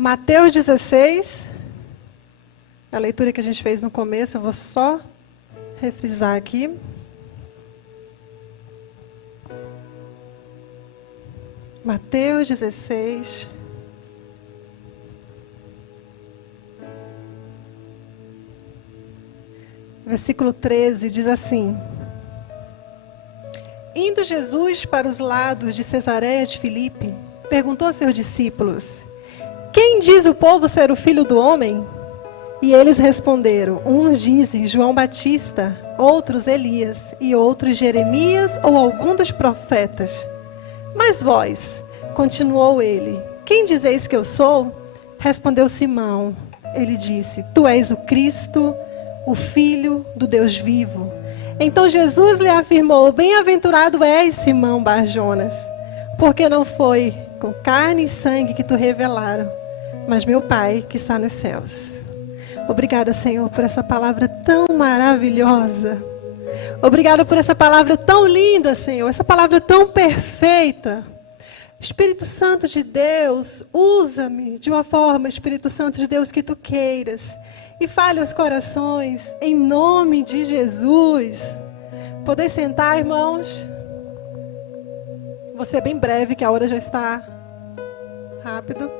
Mateus 16, a leitura que a gente fez no começo, eu vou só refrisar aqui. Mateus 16. Versículo 13 diz assim: Indo Jesus para os lados de Cesareia de Filipe, perguntou a seus discípulos: Quem diz o povo ser o Filho do Homem? E eles responderam: Uns dizem João Batista, outros Elias, e outros Jeremias ou algum dos profetas. Mas vós, continuou ele, quem dizeis que eu sou? Respondeu Simão. Ele disse: Tu és o Cristo, o Filho do Deus vivo. Então Jesus lhe afirmou: Bem-aventurado és, Simão Bar-Jonas, porque não foi com carne e sangue que tu revelaram, mas meu Pai que está nos céus. Obrigada, Senhor, por essa palavra tão maravilhosa. Obrigada por essa palavra tão linda, Senhor, essa palavra tão perfeita. Espírito Santo de Deus, usa-me de uma forma, Espírito Santo de Deus, que tu queiras. E fale aos corações, em nome de Jesus. Poder sentar, irmãos? Vou ser bem breve, que a hora já está rápido.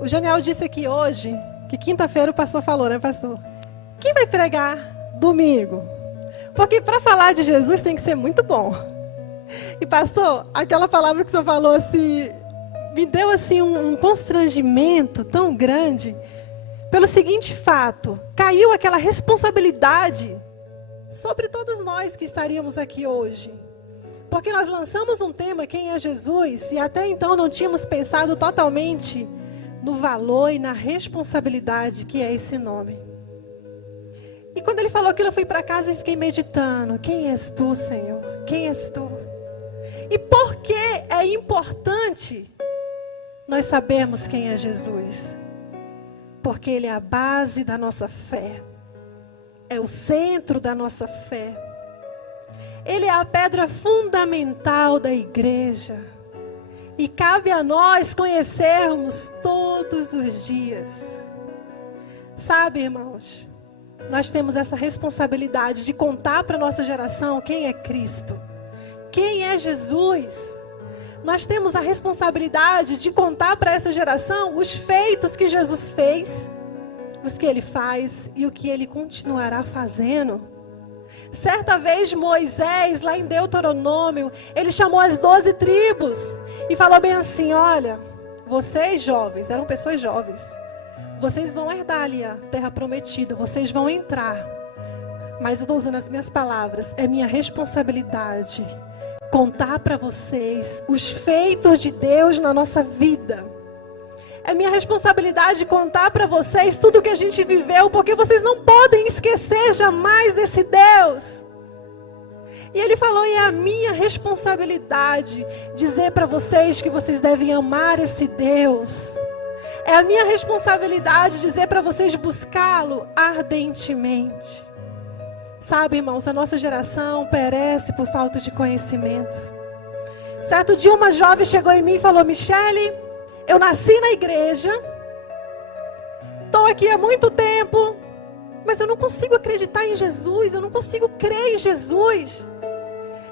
O Janiel disse aqui hoje, que quinta-feira o pastor falou, né, pastor? Quem vai pregar domingo? Porque para falar de Jesus tem que ser muito bom. E pastor, aquela palavra que o senhor falou assim, me deu assim um constrangimento tão grande, pelo seguinte fato: caiu aquela responsabilidade sobre todos nós que estaríamos aqui hoje. Porque nós lançamos um tema, quem é Jesus, e até então não tínhamos pensado totalmente no valor e na responsabilidade que é esse nome. E quando ele falou aquilo, eu fui para casa e fiquei meditando: quem és tu, Senhor? Quem és tu? E por que é importante nós sabermos quem é Jesus? Porque Ele é a base da nossa fé. É o centro da nossa fé. Ele é a pedra fundamental da igreja. E cabe a nós conhecermos todos os dias. Sabe, irmãos, nós temos essa responsabilidade de contar para a nossa geração quem é Cristo. Quem é Jesus? Nós temos a responsabilidade de contar para essa geração os feitos que Jesus fez, os que Ele faz e o que Ele continuará fazendo. Certa vez Moisés, lá em Deuteronômio, ele chamou as 12 tribos e falou bem assim: olha, vocês jovens, eram pessoas jovens, vocês vão herdar ali a terra prometida, vocês vão entrar. Mas eu estou usando as minhas palavras, é minha responsabilidade contar para vocês os feitos de Deus na nossa vida. É minha responsabilidade contar para vocês tudo que a gente viveu, porque vocês não podem esquecer jamais desse Deus. E ele falou: e é a minha responsabilidade dizer para vocês que vocês devem amar esse Deus. É a minha responsabilidade dizer para vocês buscá-lo ardentemente. Sabe, irmãos, a nossa geração perece por falta de conhecimento. Certo dia uma jovem chegou em mim e falou: Michele, eu nasci na igreja, estou aqui há muito tempo, mas eu não consigo acreditar em Jesus, eu não consigo crer em Jesus.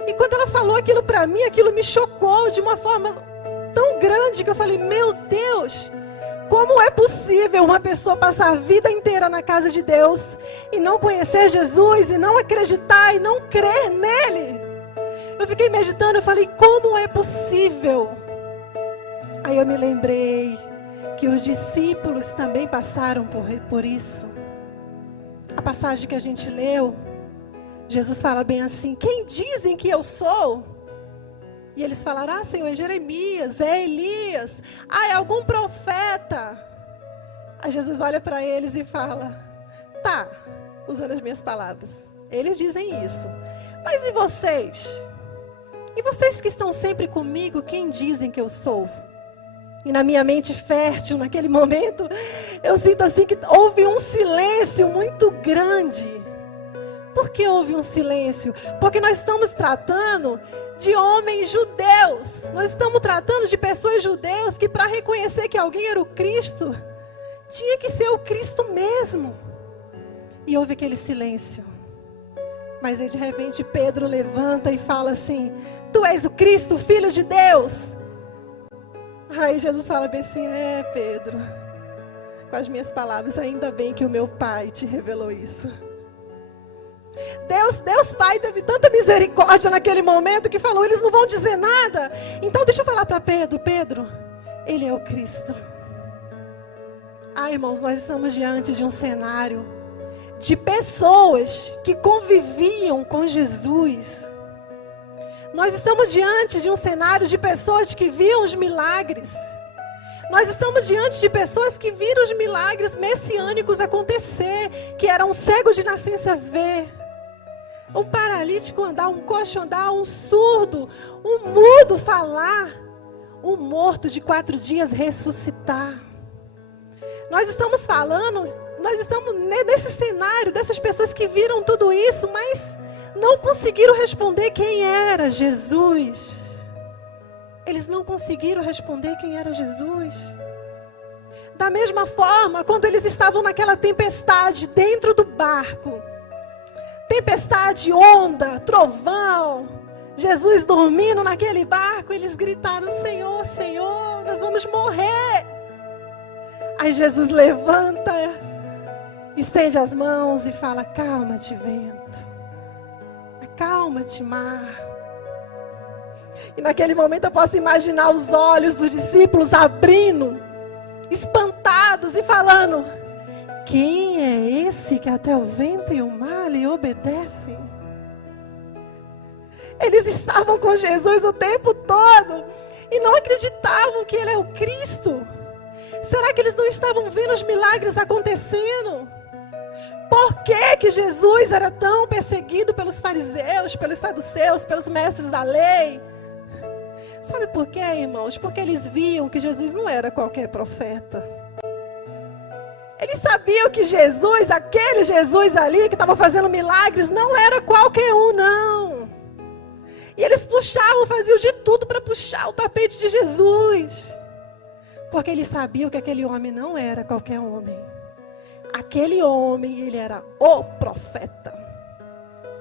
E quando ela falou aquilo para mim, aquilo me chocou de uma forma tão grande que eu falei: meu Deus, como é possível uma pessoa passar a vida inteira na casa de Deus e não conhecer Jesus, e não acreditar, e não crer nele? Eu fiquei meditando, eu falei: como é possível? Aí eu me lembrei que os discípulos também passaram por isso. A passagem que a gente leu, Jesus fala bem assim: quem dizem que eu sou? E eles falaram: ah, Senhor, é Jeremias, é Elias, é algum profeta. Aí Jesus olha para eles e fala: tá, usando as minhas palavras, eles dizem isso, mas e vocês? E vocês que estão sempre comigo, quem dizem que eu sou? E na minha mente fértil, naquele momento, eu sinto assim que houve um silêncio muito grande. Por que houve um silêncio? Porque nós estamos tratando de homens judeus. Nós estamos tratando de pessoas judeus que, para reconhecer que alguém era o Cristo, tinha que ser o Cristo mesmo. E houve aquele silêncio. Mas aí de repente Pedro levanta e fala assim: tu és o Cristo, Filho de Deus. Aí Jesus fala bem assim: é, Pedro, com as minhas palavras, ainda bem que o meu Pai te revelou isso. Deus Pai teve tanta misericórdia naquele momento que falou: eles não vão dizer nada. Então deixa eu falar para Pedro: Pedro, ele é o Cristo. Irmãos, nós estamos diante de um cenário de pessoas que conviviam com Jesus. Nós estamos diante de um cenário de pessoas que viam os milagres. Nós estamos diante de pessoas que viram os milagres messiânicos acontecer, que era um cego de nascença ver, um paralítico andar, um coxo andar, um surdo, um mudo falar, um morto de 4 dias ressuscitar. Nós estamos nesse cenário dessas pessoas que viram tudo isso, mas não conseguiram responder quem era Jesus. Eles não conseguiram responder quem era Jesus. Da mesma forma, quando eles estavam naquela tempestade dentro do barco, tempestade, onda, trovão, Jesus dormindo naquele barco, eles gritaram: Senhor, Senhor, nós vamos morrer. Aí Jesus levanta, estende as mãos e fala: calma-te, vento, acalma-te, mar. E naquele momento eu posso imaginar os olhos dos discípulos abrindo, espantados e falando: quem é esse que até o vento e o mar lhe obedecem? Eles estavam com Jesus o tempo todo e não acreditavam que Ele é o Cristo. Será que eles não estavam vendo os milagres acontecendo? Por que Jesus era tão perseguido pelos fariseus, pelos saduceus, pelos mestres da lei? Sabe por quê, irmãos? Porque eles viam que Jesus não era qualquer profeta. Eles sabiam que Jesus, aquele Jesus ali que estava fazendo milagres, não era qualquer um, não. E eles puxavam, faziam de tudo para puxar o tapete de Jesus. Porque eles sabiam que aquele homem não era qualquer homem. Aquele homem, ele era o profeta.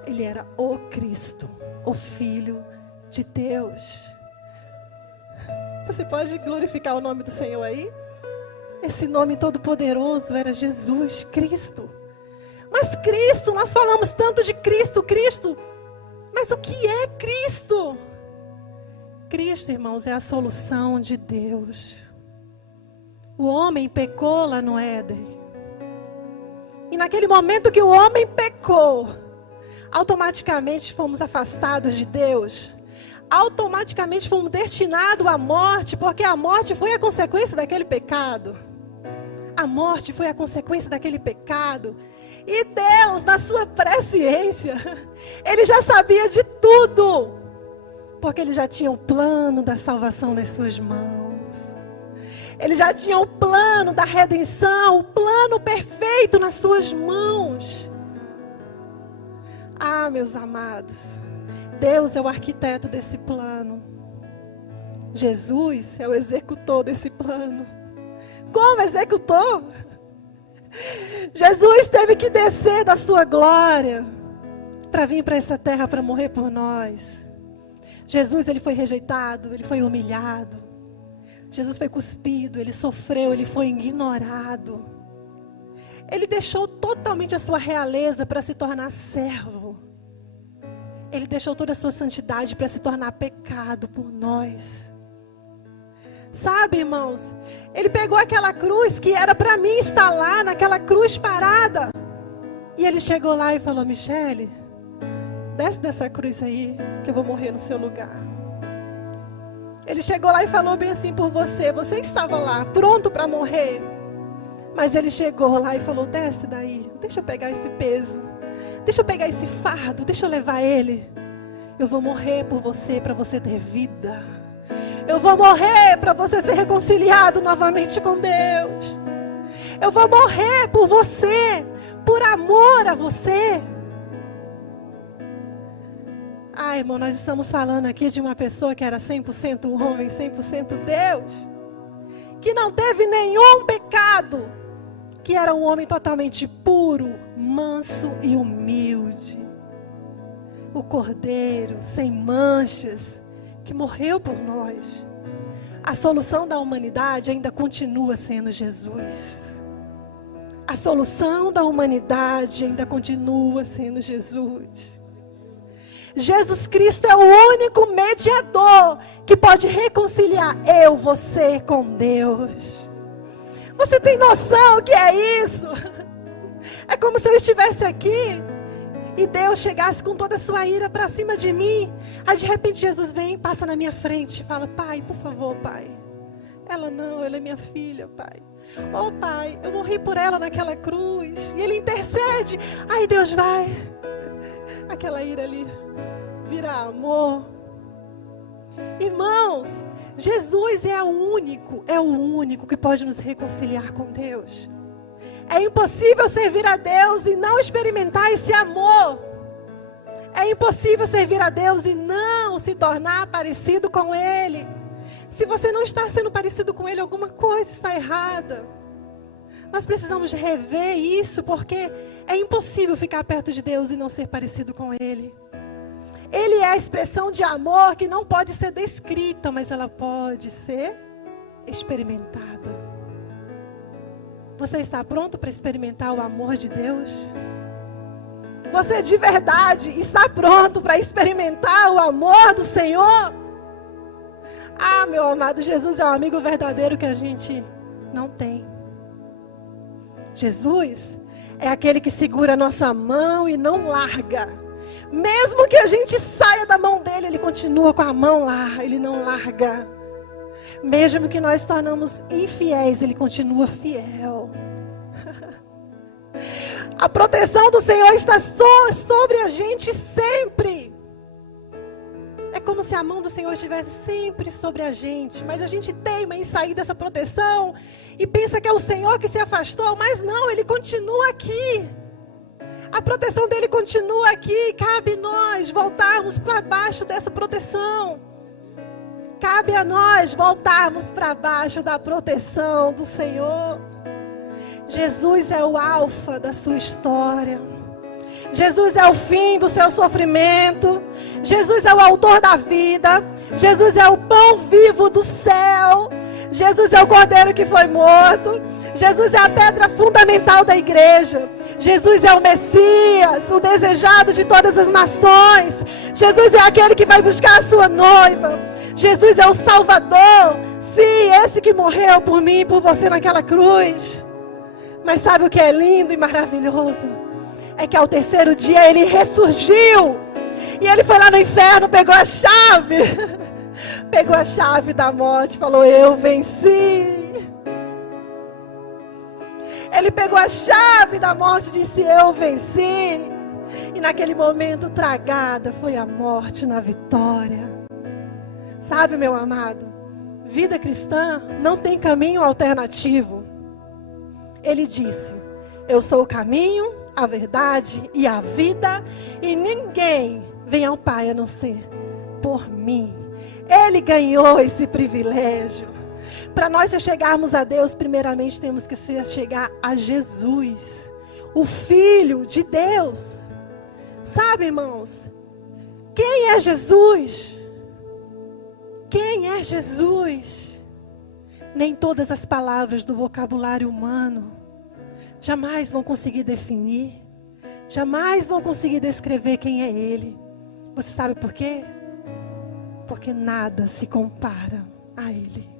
Ele era o Cristo, o Filho de Deus. Você pode glorificar o nome do Senhor aí? Esse nome todo poderoso era Jesus Cristo. Mas Cristo, nós falamos tanto de Cristo, Cristo. Mas o que é Cristo? Cristo, irmãos, é a solução de Deus. O homem pecou lá no Éden. E naquele momento que o homem pecou, automaticamente fomos afastados de Deus. Automaticamente fomos destinados à morte, porque a morte foi a consequência daquele pecado. A morte foi a consequência daquele pecado. E Deus, na sua presciência, Ele já sabia de tudo. Porque Ele já tinha o plano da salvação nas suas mãos. Ele já tinha o plano da redenção, o plano perfeito nas suas mãos. Ah, meus amados, Deus é o arquiteto desse plano. Jesus é o executor desse plano. Como executor? Jesus teve que descer da sua glória para vir para essa terra para morrer por nós. Jesus, ele foi rejeitado, ele foi humilhado. Jesus foi cuspido, ele sofreu, ele foi ignorado. Ele deixou totalmente a sua realeza para se tornar servo. Ele deixou toda a sua santidade para se tornar pecado por nós. Sabe, irmãos, Ele pegou aquela cruz que era para mim estar lá, naquela cruz parada. E Ele chegou lá e falou: Michele, desce dessa cruz aí, que eu vou morrer no seu lugar. Ele chegou lá e falou bem assim por você. Você estava lá, pronto para morrer. Mas Ele chegou lá e falou: desce daí, deixa eu pegar esse peso. Deixa eu pegar esse fardo, deixa eu levar ele. Eu vou morrer por você, para você ter vida. Eu vou morrer para você ser reconciliado novamente com Deus. Eu vou morrer por você, por amor a você. Ah, irmão, nós estamos falando aqui de uma pessoa que era 100% homem, 100% Deus. Que não teve nenhum pecado. Que era um homem totalmente puro, manso e humilde. O Cordeiro, sem manchas, que morreu por nós. A solução da humanidade ainda continua sendo Jesus. A solução da humanidade ainda continua sendo Jesus. Jesus Cristo é o único mediador que pode reconciliar eu, você com Deus. Você tem noção que é isso? É como se eu estivesse aqui e Deus chegasse com toda a sua ira para cima de mim. Aí de repente Jesus vem, passa na minha frente e fala: pai, por favor, pai. Ela não, ela é minha filha, pai. Oh, pai, eu morri por ela naquela cruz. E ele intercede. Aí Deus vai. Aquela ira ali vira amor. Irmãos, Jesus é o único que pode nos reconciliar com Deus. É impossível servir a Deus e não experimentar esse amor. É impossível servir a Deus e não se tornar parecido com Ele. Se você não está sendo parecido com Ele, alguma coisa está errada. Nós precisamos rever isso, porque é impossível ficar perto de Deus e não ser parecido com Ele. Ele é a expressão de amor que não pode ser descrita, mas ela pode ser experimentada. Você está pronto para experimentar o amor de Deus? Você de verdade está pronto para experimentar o amor do Senhor? Ah, meu amado, Jesus é um amigo verdadeiro que a gente não tem. Jesus é aquele que segura a nossa mão e não larga. Mesmo que a gente saia da mão dele, ele continua com a mão lá, ele não larga. Mesmo que nós tornamos infiéis, ele continua fiel. A proteção do Senhor está sobre a gente sempre. É como se a mão do Senhor estivesse sempre sobre a gente, mas a gente teima em sair dessa proteção e pensa que é o Senhor que se afastou, mas não, Ele continua aqui. A proteção dele continua aqui. Cabe nós voltarmos para baixo dessa proteção. Cabe a nós voltarmos para baixo da proteção do Senhor. Jesus é o alfa da sua história. Jesus é o fim do seu sofrimento. Jesus é o autor da vida. Jesus é o pão vivo do céu. Jesus é o cordeiro que foi morto. Jesus é a pedra fundamental da igreja. Jesus é o Messias, o desejado de todas as nações. Jesus é aquele que vai buscar a sua noiva. Jesus é o Salvador. Sim, esse que morreu por mim e por você naquela cruz. Mas sabe o que é lindo e maravilhoso? É que ao terceiro dia ele ressurgiu. E ele foi lá no inferno, pegou a chave. Pegou a chave da morte, falou: eu venci. Ele pegou a chave da morte e disse: eu venci. E naquele momento tragada foi a morte na vitória. Sabe, meu amado, vida cristã não tem caminho alternativo. Ele disse: eu sou o caminho, a verdade e a vida, e ninguém vem ao Pai a não ser por mim. Ele ganhou esse privilégio. Para nós chegarmos a Deus, primeiramente temos que chegar a Jesus, o Filho de Deus. Sabe, irmãos, quem é Jesus? Quem é Jesus? Nem todas as palavras do vocabulário humano jamais vão conseguir definir, jamais vão conseguir descrever quem é Ele. Você sabe por quê? Porque nada se compara a Ele.